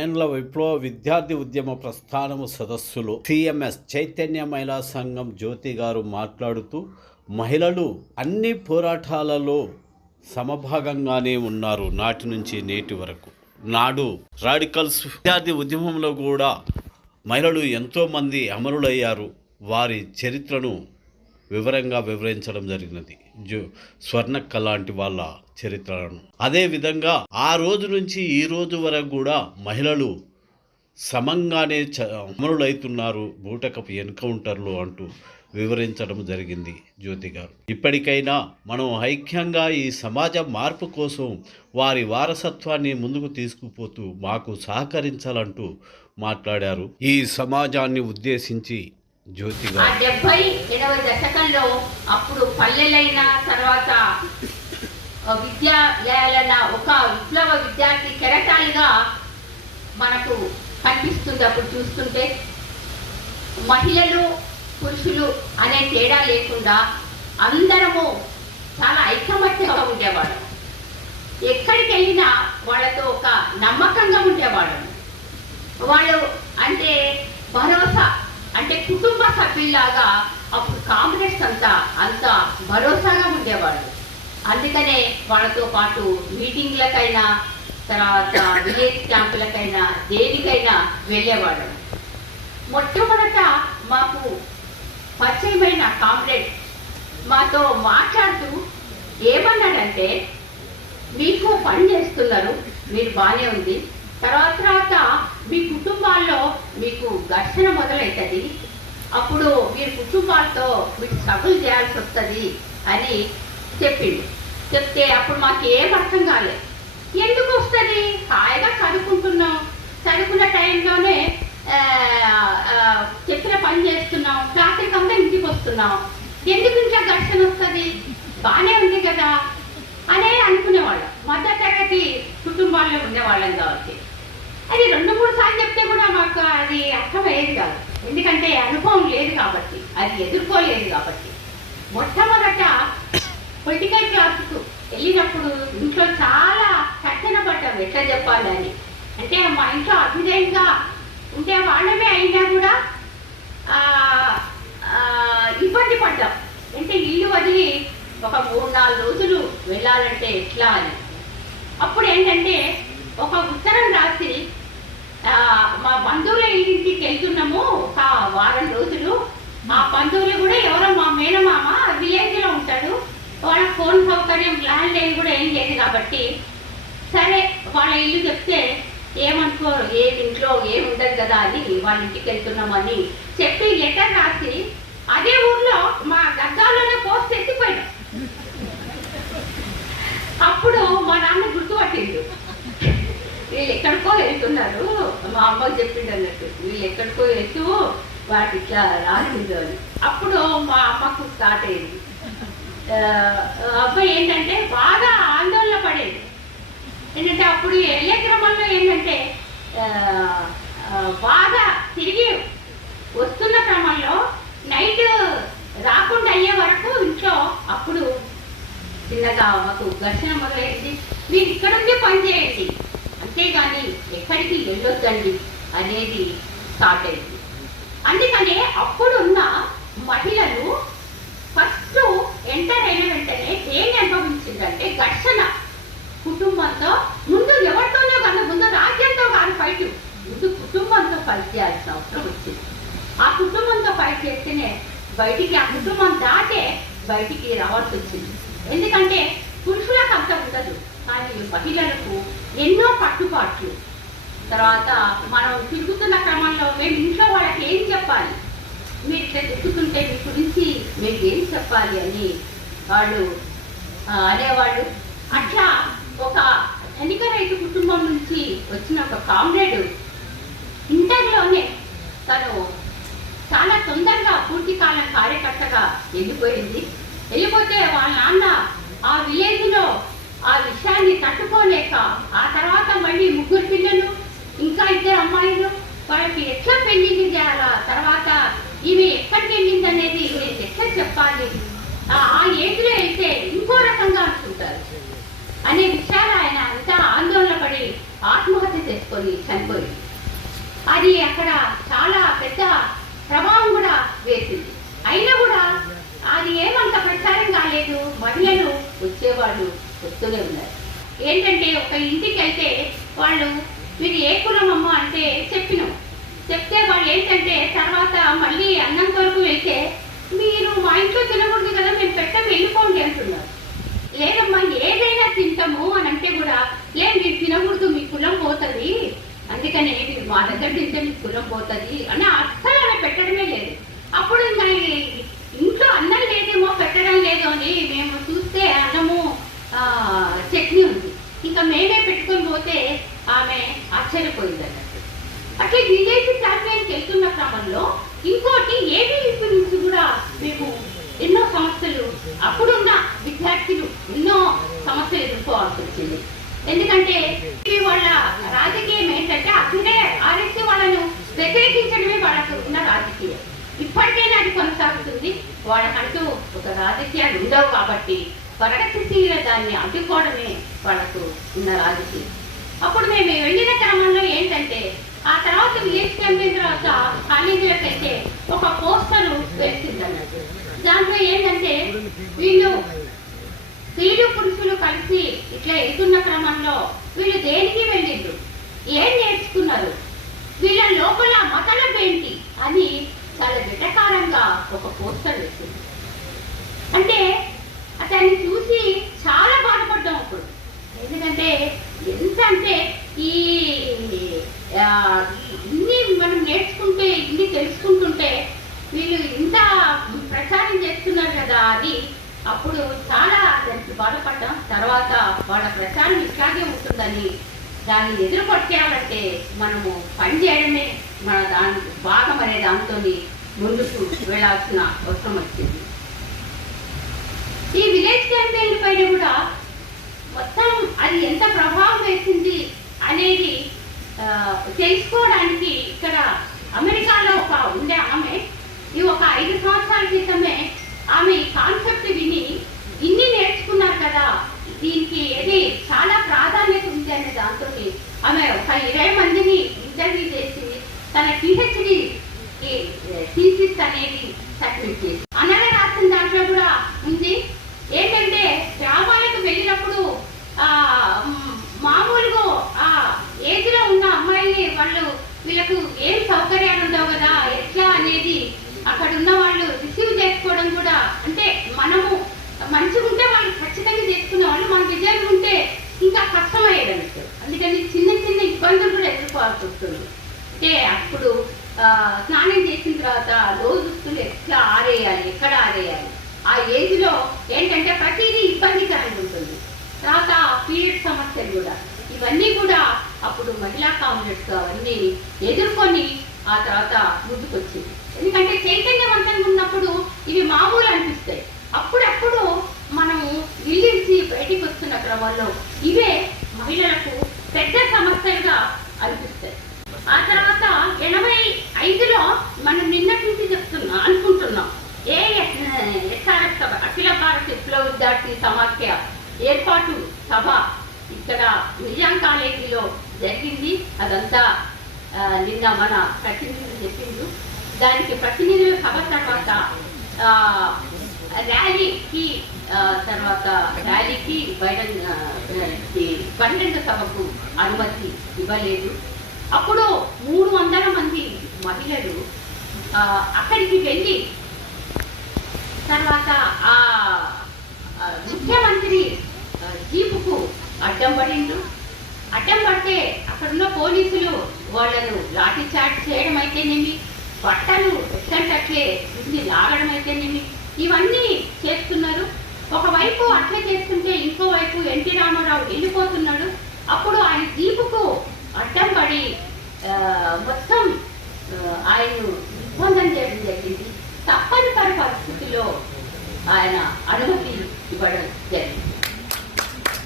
ఏండ్ల విప్లవ విద్యార్థి ఉద్యమ ప్రస్థానము సదస్సులో సిఎంఎస్ చైతన్య మహిళా సంఘం జ్యోతి గారు మాట్లాడుతూ మహిళలు అన్ని పోరాటాలలో సమభాగంగానే ఉన్నారు నాటి నుంచి నేటి వరకు. నాడు రాడికల్స్ విద్యార్థి ఉద్యమంలో కూడా మహిళలు ఎంతోమంది అమరులయ్యారు. వారి చరిత్రను వివరంగా వివరించడం జరిగినది. స్వర్ణక్క లాంటి వాళ్ళ చరిత్రలను. అదేవిధంగా ఆ రోజు నుంచి ఈ రోజు వరకు కూడా మహిళలు సమంగానే అమరులవుతున్నారు బూటకపు ఎన్కౌంటర్లు అంటూ వివరించడం జరిగింది జ్యోతి గారు. ఇప్పటికైనా మనం ఐక్యంగా ఈ సమాజ మార్పు కోసం వారి వారసత్వాన్ని ముందుకు తీసుకుపోతూ మాకు సహకరించాలంటూ మాట్లాడారు. ఈ సమాజాన్ని ఉద్దేశించి జ్యోతి గారు 70-80 దశకంలో అప్పుడు పల్లెలైన తర్వాత విద్యాలయాలన్న ఒక విప్లవ విద్యార్థి కెరటాలుగా మనకు కనిపిస్తుంది. అప్పుడు చూస్తుంటే మహిళలు పురుషులు అనే తేడా లేకుండా అందరము చాలా ఐకమత్యంగా ఉండేవాడు. ఎక్కడికి వెళ్ళినా వాళ్ళతో ఒక నమ్మకంగా ఉండేవాడు. వాళ్ళు అంటే భరోసా, అంటే కుటుంబ సభ్యుల్లాగా అప్పుడు కాంగ్రెస్ అంత భరోసాగా ఉండేవాడు. అందుకనే వాళ్ళతో పాటు మీటింగ్లకైనా తర్వాత విలేజ్ క్యాంపులకైనా దేనికైనా వెళ్ళేవాడు. మొట్టమొదట మాకు పరిచయమైన కామ్రేడ్ మాతో మాట్లాడుతూ ఏమన్నాడంటే, మీకు పని చేస్తున్నారు, మీరు బాగానే ఉంది, తర్వాత మీ కుటుంబాల్లో మీకు ఘర్షణ మొదలవుతుంది, అప్పుడు మీరు కుటుంబాలతో మీకు స్ట్రగుల్ చేయాల్సి వస్తుంది అని చెప్తే అప్పుడు మాకు ఏం అర్థం కాలేదు. ఎందుకు వస్తుంది, హాయిగా చదువుకుంటున్నాం, చదువుకున్న టైంలోనే చెప్పిన పని చేస్తున్నాం, రాత్రికంతా ఇంటికి వస్తున్నాం, ఎందుకు ఇంకా ఘర్షణ వస్తుంది, బాగానే ఉంది కదా అనే అనుకునేవాళ్ళం. మధ్యతరగతి కుటుంబాల్లో ఉండేవాళ్ళం కాబట్టి అది 2-3 సార్లు చెప్తే కూడా మాకు అది అర్థమయ్యేది కాదు. ఎందుకంటే అనుభవం లేదు కాబట్టి, అది ఎదుర్కోలేదు కాబట్టి. మొట్టమొదట పొలిటికల్ క్లాస్కు వెళ్ళినప్పుడు ఇంట్లో చాలా కఠిన పడ్డాం ఎట్లా చెప్పాలని. అంటే మా ఇంట్లో అభినయంగా ఉంటే వాళ్ళమే అయినా కూడా ఇబ్బంది పడ్డాం. అంటే ఇల్లు వదిలి ఒక 3-4 రోజులు వెళ్ళాలంటే ఎట్లా అని. అప్పుడు ఏంటంటే ఒక ఉత్తరం రాసి మా బంధువుల ఇంటికి వెళ్తున్నాము ఒక వారం రోజులు, ఆ బంధువులు కూడా ఎవరో మా మేనమామ విలేజ్లో ఉంటాడు, వాళ్ళ ఫోన్ సౌకర్యం ల్యాండ్ లైన్ కూడా ఏం లేదు కాబట్టి సరే వాళ్ళ ఇల్లు చెప్తే ఏమనుకోరు, ఏ ఇంట్లో ఏముండదు కదా అని వాళ్ళ ఇంటికి వెళ్తున్నామని చెప్పి లెటర్ రాసి అదే ఊర్లో మా గద్దాల్లోనే పోస్ట్ ఎత్తిపోయాం. అప్పుడు మా నాన్న గుర్తుపట్టిండు, వీళ్ళు ఎక్కడికో వెళ్తున్నారు, మా అమ్మకి చెప్పిండు అన్నట్టు, వీళ్ళు ఎక్కడికో వెళ్తూ వాటి ఇట్లా రాసిండు అని. అప్పుడు మా అమ్మకు స్టార్ట్ అయింది. అబ్బాయి ఏంటంటే బాగా ఆందోళన పడేది. ఏంటంటే అప్పుడు వెళ్ళే క్రమంలో ఏంటంటే బాగా తిరిగి వస్తున్న క్రమంలో నైట్ రాకుండా అయ్యే వరకు ఇంట్లో అప్పుడు చిన్నగా మాకు ఘర్షణ మొదలైంది. మీరు ఇక్కడుండి పని చేయండి, అంతేగాని ఎక్కడికి వెళ్ళొద్దండి అనేది స్టార్ట్ అయింది. అందుకనే అప్పుడున్న మహిళలు ఫస్ట్ ఎంటర్ అయిన వెంటనే ఏం అనుభవించిందంటే ఘర్షణ. కుటుంబంతో ముందు ఎవరితోనే కాదు, ముందు రాజ్యంతో కాదు ఫైట్, ముందు కుటుంబంతో ఫైట్ చేయాల్సిన అవసరం వచ్చింది. ఆ కుటుంబంతో ఫైట్ చేస్తేనే బయటికి, ఆ కుటుంబం దాటే బయటికి రావాల్సి వచ్చింది. ఎందుకంటే పురుషులకు అంత ఉండదు, కానీ మహిళలకు ఎన్నో కట్టుబాట్లు. తర్వాత మనం తిరుగుతున్న క్రమంలో మేము ఇంట్లో వాళ్ళకి ఏం చెప్పాలి, మీరు ఇట్లా తిరుగుతుంటే మీ గురించి మేము ఏం చెప్పాలి అని వాళ్ళు అనేవాళ్ళు. అట్లా ఒక ధనిక రైతు కుటుంబం నుంచి వచ్చిన ఒక కామ్రేడ్ ఇంటర్లోనే తను చాలా తొందరగా పూర్తి కాలం కార్యకర్తగా వెళ్ళిపోతే వాళ్ళ నాన్న ఆ విలేజ్లో ఆ విషయాన్ని తట్టుకోలేక ఆ తర్వాత మళ్ళీ 3 పిల్లలు ఇంకా 2 అమ్మాయిలు, వాళ్ళకి ఎట్లా పెళ్లిళ్ళు చేయాలా, తర్వాత ఈమె ఎక్కడికి వెళ్ళింది అనేది నేను ఎట్లా చెప్పాలి ఏజ్లో వెళ్తే ఇంకో రకంగా అనుకుంటారు అనే విషయాలు ఆయన అంతా ఆందోళన పడి ఆత్మహత్య చేసుకొని చనిపోయింది. అది అక్కడ చాలా పెద్ద ప్రభావం కూడా వేసింది. అయినా కూడా అది ఏమంత ప్రచారం కాలేదు. మహిళలు వచ్చేవాళ్ళు వస్తూనే ఉన్నారు. ఏంటంటే ఒక ఇంటికి వెళ్తే వాళ్ళు మీరు ఏ కులం అమ్మ అంటే చెప్తే వాళ్ళు ఏంటంటే తర్వాత మళ్ళీ అన్నం కొరకు వెళ్తే మీరు మా ఇంట్లో తినకూడదు కదా, మేము పెట్టం వెళ్ళిపోండి అంటున్నారు. లేదమ్మా ఏదైనా తింటాము అని అంటే కూడా మీరు తినకూడదు, మీ కులం పోతుంది, అందుకనే మీరు మా దగ్గర తింటే మీ కులం పోతుంది అని అస్సలు అలా పెట్టడమే లేదు. అప్పుడు ఇంట్లో అన్నం లేదేమో పెట్టడం లేదు అని మేము చూస్తే అన్నము చట్నీ ఉంది, ఇంకా మేమే పెట్టుకొని పోతే ఆమె ఆశ్చర్యపోయింది అన్నట్టు. అట్లా విలేజ్ క్యాంపెయిన్కి వెళ్తున్న క్రమంలో ఇంకోటి ఏబీవీపీ నుంచి కూడా మేము ఎన్నో సమస్యలు, అప్పుడున్న విద్యార్థులు ఎన్నో సమస్యలు ఎదుర్కోవాల్సి వచ్చింది. ఎందుకంటే వాళ్ళ రాజకీయం ఏంటంటే అప్పుడే ఆర్ఎస్సీ వాళ్ళను వ్యతిరేకించడమే వాళ్ళకు ఉన్న రాజకీయం. ఇప్పటికైనా అది కొనసాగుతుంది. వాళ్ళకంటూ ఒక రాజకీయాలు ఉండవు కాబట్టి ప్రగతిశీల దాన్ని అడ్డుకోవడమే వాళ్ళకు ఉన్న రాజకీయం. అప్పుడు మేము వెళ్ళిన క్రమంలో ఏంటంటే ఆ తర్వాత విలేజ్ క్యాంపెయిన్ తర్వాత కాలేజీలకు అయితే ఒక పోస్టరు వేసింది అన్నట్టు. దాంట్లో ఏంటంటే వీళ్ళు స్త్రీలు పురుషులు కలిసి ఇట్లా వెళ్తున్న క్రమంలో వీళ్ళు దేనికి వెళ్ళిండ్రు, ఏం నేర్చుకున్నారు, వీళ్ళ లోపల మతలం ఏంటి అని చాలా వెటకారంగా ఒక పోస్టర్ వేసింది. అంటే అతన్ని చూసి చాలా బాధపడ్డాం అప్పుడు. ఎందుకంటే ఎంత అంటే ఇన్ని మనం నేర్చుకుంటే ఇన్ని తెలుసుకుంటుంటే వీళ్ళు ఇంత ప్రచారం చేస్తున్నారు కదా అది అప్పుడు చాలా దానికి బాధపడ్డాం. తర్వాత వాళ్ళ ప్రచారం ఇట్లాగే ఉంటుందని దాన్ని ఎదురుపట్టేయాలంటే మనము పని చేయడమే మన దానికి భాగం అనే దాంతో ముందుకు వెళ్ళాల్సిన అవసరం వచ్చింది. ఈ విలేజ్ క్యాంపెయిన్ పైన కూడా మొత్తం అది ఎంత ప్రభావం వేసింది అనేది తెలుసుకోవడానికి ఇక్కడ అమెరికాలో ఉండే ఆమె ఈ ఒక 5 సంవత్సరాల క్రితమే ఆమె ఈ కాన్సెప్ట్ విని ఇన్ని నేర్చుకున్నారు కదా, దీనికి ఏది చాలా ప్రాధాన్యత ఉంది అనే దాంతో ఆమె ఒక 20 మందిని ఇంటర్వ్యూ చేసి తన పిహెచ్డి థీసిస్ అనేది సబ్మిట్ చేసి అనగా రాసిన దాంట్లో కూడా ఉంది. ఏంటంటే గ్రామాలకు వెళ్ళినప్పుడు మామూలుగా ఆ ఏజ్లో ఉన్న అమ్మాయిని వాళ్ళు వీళ్ళకు ఏం సౌకర్యాలు ఉండవు కదా, ఎట్లా అనేది అక్కడ ఉన్న వాళ్ళు రిసీవ్ చేసుకోవడం కూడా అంటే మనము మంచిగా ఉంటే వాళ్ళు ఖచ్చితంగా చేసుకునే వాళ్ళు, మన విజయాలు ఉంటే ఇంకా కష్టమయ్యేదంటే అందుకని చిన్న చిన్న ఇబ్బందులు కూడా ఎదుర్కోవాల్సి వస్తుంది. అంటే అప్పుడు స్నానం చేసిన తర్వాత రోజుస్తులు ఎట్లా ఆరేయాలి, ఎక్కడ ఆరేయాలి, ఆ ఏజ్లో ఏంటంటే ప్రతిదీ ఇబ్బందికరంగా ఉంటుంది. తర్వాత పీరియడ్ సమస్యలు కూడా ఇవన్నీ కూడా అప్పుడు మహిళా కాంగ్రెస్ అవన్నీ ఎదుర్కొని ఆ తర్వాత ముందుకొచ్చింది. ఎందుకంటే చైతన్యవంతంగా ఉన్నప్పుడు ఇవి మామూలు అనిపిస్తాయి. అప్పుడప్పుడు మనము ఇల్లించి బయటికి వస్తున్న క్రమంలో ఇవే మహిళలకు పెద్ద సమస్యలుగా అనిపిస్తాయి. ఆ తర్వాత 85లో మనం నిన్నటి నుంచి అనుకుంటున్నాం ఎస్ఆర్ఎస్ సభ, అఖిల భారత విప్లవ విద్యార్థి సమాఖ్య ఏర్పాటు సభ ఇక్కడ నిజాం కాలేజీలో జరిగింది. అదంతా నిన్న మన ప్రతినిధులు చెప్పిండు. దానికి ప్రతినిధుల సభ తర్వాత ర్యాలీకి బహిరంగ సభకు అనుమతి ఇవ్వలేదు. అప్పుడు 300 మంది మహిళలు అక్కడికి వెళ్ళి తర్వాత ఆ ముఖ్యమంత్రి జీపుకు అడ్డం పడిండు. అడ్డం పడితే అక్కడున్న పోలీసులు వాళ్ళను లాఠీ చార్జ్ చేయడం అయితేనేమి, బట్టలు ఎట్లంటే ఇన్ని లాగడం అయితేనేమి, ఇవన్నీ చేస్తున్నారు. ఒకవైపు అట్లా చేస్తుంటే ఇంకోవైపు ఎన్టీ రామారావు వెళ్ళిపోతున్నాడు. అప్పుడు ఆయన జీపుకు అడ్డం పడి మొత్తం ఆయన్ను నిర్బంధం చేయడం జరిగింది. తప్పనిసరి పరిస్థితిలో ఆయన అనుమతి ఇవ్వడం జరిగింది.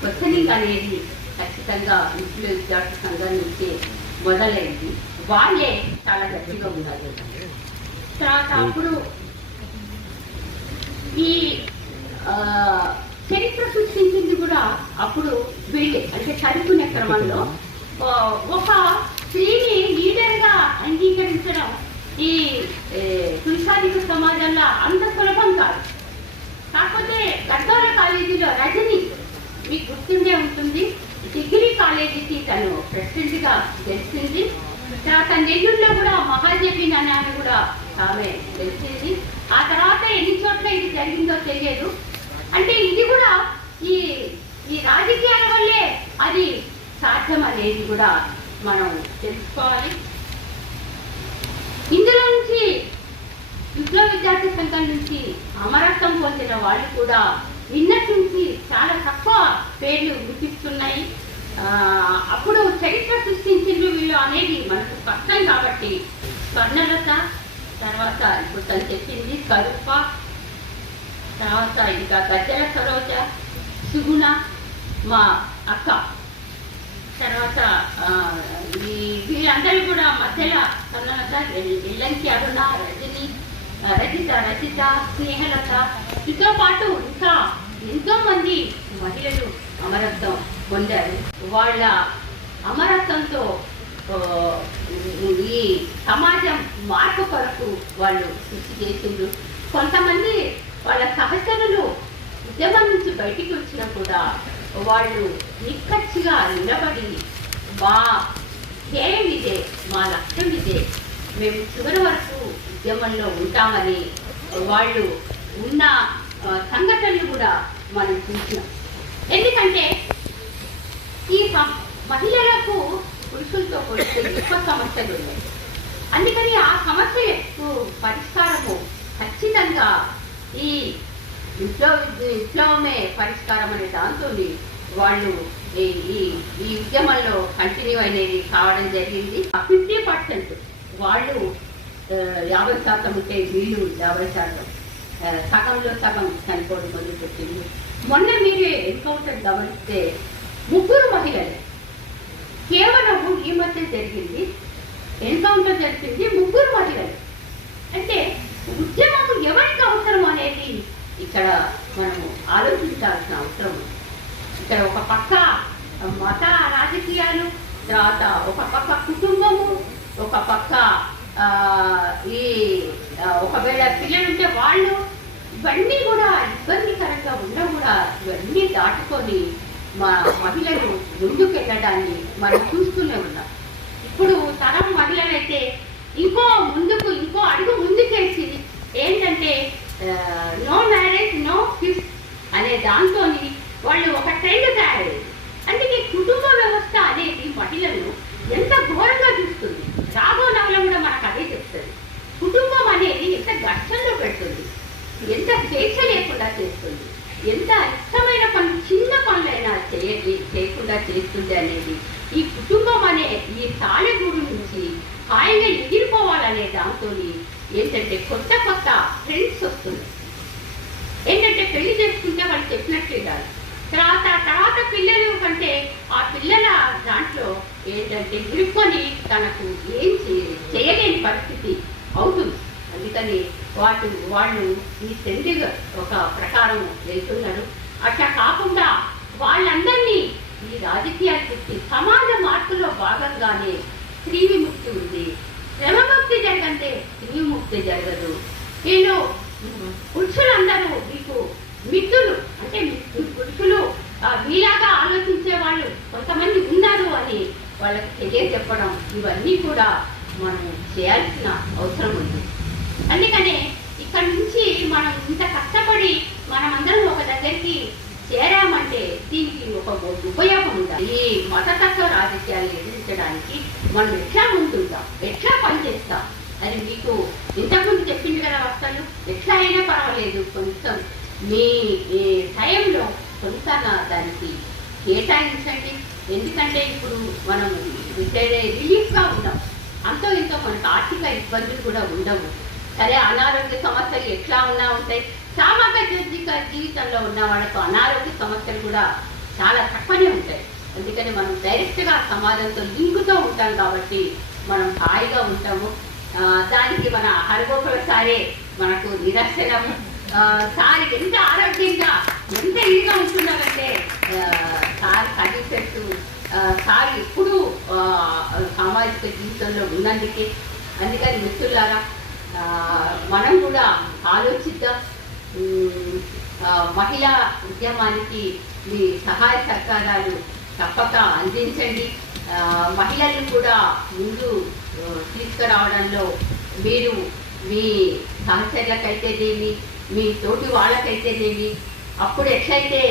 క్వశ్చనింగ్ అనేది ఖచ్చితంగా విప్లవ విద్యార్థి సంఘం నుంచే మొదలైంది. వాళ్ళే చాలా గట్టిగా ఉన్నారు. తర్వాత అప్పుడు ఈ చరిత్ర సృష్టించింది కూడా అప్పుడు వీళ్ళే. అంటే చదువుకునే క్రమంలో ఒక స్త్రీని లీడర్గా అంగీకరించడం ఈ పురుషాధిక సమాజంలో అంత సులభం కాదు. కాకపోతే గద్వాల కాలేజీలో రజని మీకు గుర్తుండే ఉంటుంది, డిగ్రీ కాలేజీకి తను ప్రెసిడెంట్గా గెలిచింది. తర్వాత నెల్లూరులో కూడా మహాజబీన్ అని కూడా ఆమె గెలిచింది. ఆ తర్వాత ఎన్ని చోట్ల ఇది జరిగిందో తెలియదు. అంటే ఇది కూడా ఈ ఈ రాజకీయాల వల్లే అది సాధ్యం అనేది కూడా మనం తెలుసుకోవాలి. ఇందులో నుంచి విప్లవ విద్యార్థి సంఘం నుంచి అమరత్వం పొందిన వాళ్ళు కూడా నిన్నటి నుంచి చాలా తక్కువ పేర్లు వినిపిస్తున్నాయి. అప్పుడు చరిత్ర సృష్టించిండ్రు వీళ్ళు అనేది మనకు స్పష్టం కాబట్టి స్వర్ణలత, తర్వాత ఇప్పుడు తను చెప్పింది స్వరూప, తర్వాత ఇంకా గజ్జల సరోజ, సుగుణ మా అక్క, తర్వాత వీళ్ళందరూ కూడా మధ్యలో స్వర్ణలత, ఎల్లంకి అరుణ, రజిత, స్నేహలత, వీటితో పాటు ఇంకా ఎంతో మంది మహిళలు అమరత్వం పొందారు. వాళ్ళ అమరత్వంతో ఈ సమాజం మార్పు కొరకు వాళ్ళు కృషి చేసిండ్రు. కొంతమంది వాళ్ళ సహచరులు ఉద్యమం నుంచి బయటికి వచ్చినా కూడా వాళ్ళు నిక్కచ్చిగా నిలబడి మా ధ్యేయం ఇదే, మా లక్ష్యం ఇదే, మేము చివరి వరకు ఉద్యమంలో ఉంటామని వాళ్ళు ఉన్న సంఘటనలు కూడా మనం చూసినాం. ఎందుకంటే ఈ మహిళలకు పురుషులతో పోలిస్తే ఎక్కువ సమస్యలు ఉన్నాయి. అందుకని ఆ సమస్యలకు పరిష్కారము ఖచ్చితంగా ఈ విప్లవమే పరిష్కారం అనే దాంతో వాళ్ళు ఈ ఉద్యమంలో కంటిన్యూ అనేది కావడం జరిగింది. 50% వాళ్ళు 50% ఉంటే వీళ్ళు 50%, సగంలో సగం చనిపోవడం మొదలుపెట్టింది. మొన్న మీరు ఎన్కౌంటర్ గమనిస్తే 3 మహిళలే, కేవలం ఈ మధ్య జరిగింది ఎన్కౌంటర్ జరిగింది 3 మహిళలు. అంటే ఉద్యమం ఎవరికి అవసరం అనేది ఇక్కడ మనము ఆలోచించాల్సిన అవసరం ఉంది. ఇక్కడ ఒక పక్క మత రాజకీయాలు, తర్వాత ఒక పక్క కుటుంబము, ఒక పక్క ఈ ఒకవేళ పిల్లలుంటే వాళ్ళు, ఇవన్నీ కూడా ఇబ్బందికరంగా ఉన్నా కూడా ఇవన్నీ దాటుకొని మా మహిళలు ముందుకెళ్ళడాన్ని మనం చూస్తూనే ఉన్నాం. ఇప్పుడు తరం మహిళలైతే ఇంకో అడుగు ముందుకేసి ఏంటంటే నో మ్యారేజ్ నో కిడ్స్ అనే దాంతో వాళ్ళు ఒక ట్రెండ్ తయారయ్యింది. అందుకే కుటుంబ వ్యవస్థ అనేది మహిళలను ఎంత ఘోరంగా చూస్తుంది. రాబో నవల కూడా మనకు అదే చెప్తుంది. కుటుంబం అనేది ఎంత ఘర్షణలో పెడుతుంది, ఎంత స్వేచ్ఛ లేకుండా చేస్తుంది, ఎంత ఇష్టమైన పనులు చిన్న పనులైనా చేయకుండా చేస్తుంది అనేది ఈ కుటుంబం అనే ఈ తాళెగూడు నుంచి హాయిగా ఎగిరిపోవాలనే దాంతో ఏంటంటే కొత్త ఫ్రెండ్స్ వస్తుంది. ఏంటంటే పెళ్లి చేసుకుంటే వాళ్ళు చెప్పినట్లే కాదు, తర్వాత పిల్లలు కంటే ఆ పిల్లల దాంట్లో ఏంటంటే ఇరుక్కొని తనకు ఏం చేయలేని పరిస్థితి అవుతుంది. అందుకని వాళ్ళు ఈ ట్రెండ్ ఒక ప్రకారం వెళ్తున్నారు. అట్లా కాకుండా వాళ్ళందరినీ ఈ రాజకీయాలు పెట్టి సమాజ మార్పులో భాగంగానే స్త్రీ విముక్తి ఉంది. శ్రమముక్తి జరగంటే స్త్రీ విముక్తి జరగదు. వీళ్ళు పురుషులందరూ మీకు మిత్రులు, అంటే పురుషులు మీలాగా ఆలోచించే వాళ్ళు కొంతమంది ఉన్నారు అని వాళ్ళకి తెలియజెప్పడం, ఇవన్నీ కూడా మనం చేయాల్సిన అవసరం ఉంది. అందుకనే ఇక్కడ నుంచి మనం ఇంత కష్టపడి మనమందరం ఒక దగ్గరికి చేరామంటే దీనికి ఒక ఉపయోగం ఉండాలి. ఈ మతతత్వ రాజకీయాలు ఎదిరించడానికి మనం ఎట్లా ఉంటుంటాం, ఎట్లా పనిచేస్తాం అది మీకు ఇంతకుముందు చెప్పింది కదా. వస్తాను ఎట్లా అయినా పర్వాలేదు, కొంచెం మీ టైంలో కొంత దానికి కేటాయించండి. ఎందుకంటే ఇప్పుడు మనం రిలీఫ్గా ఉన్నాం, అంతో ఇంతో మనకు ఆర్థిక ఇబ్బందులు కూడా ఉండవు. సరే, అనారోగ్య సమస్యలు ఎట్లా ఉన్నా ఉంటాయి. సామాజిక జీవితంలో ఉన్న వాళ్ళకు అనారోగ్య సమస్యలు కూడా చాలా తక్కువనే ఉంటాయి. అందుకని మనం డైరెక్ట్గా సమాజంతో లింకుతో ఉంటాం కాబట్టి మనం హాయిగా ఉంటాము. దానికి మన హరిగోపాలసారే మనకు నిదర్శనము. సార్ ఎంత ఆరోగ్యంగా ఎంత ఇదిగా ఉంటున్నారంటే సార్ సర్వీసెస్ సార్ ఎప్పుడు సామాజిక జీవితంలో ఉన్నందుకే. అందుకని మిత్రులారా మనం కూడా ఆలోచిద్దాం. మహిళా ఉద్యమానికి మీ సహాయ సహకారాలు తప్పక అందించండి. మహిళలను కూడా ముందు తీసుకురావడంలో మీరు మీ సహచరులకైతేనేమి, మీ తోటి వాళ్ళకైతేనేమి అప్పుడు ఎట్లయితే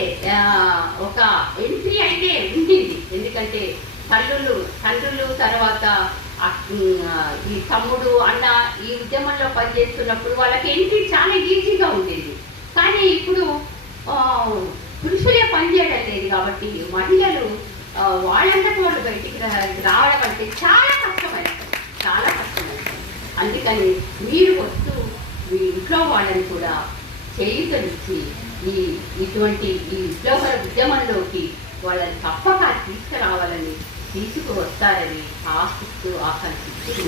ఒక ఎంట్రీ అయితే ఉండింది. ఎందుకంటే తండ్రులు తర్వాత ఈ తమ్ముడు అన్న ఈ ఉద్యమంలో పనిచేస్తున్నప్పుడు వాళ్ళకి ఎంట్రీ చాలా ఈజీగా ఉండేది. కానీ ఇప్పుడు పురుషులే పనిచేయడం లేదు కాబట్టి మహిళలు వాళ్ళంతటి వాళ్ళు బయటికి రావడం అంటే చాలా కష్టమైంది. అందుకని మీరు వస్తూ మీ ఇంట్లో వాళ్ళని కూడా చేయుతనిచ్చి ఇటువంటి ఈ ఉద్యమంలోకి వాళ్ళని తప్పక తీసుకురావాలని తీసుకువస్తారని ఆశిస్తూ ఆకాంక్షిస్తూ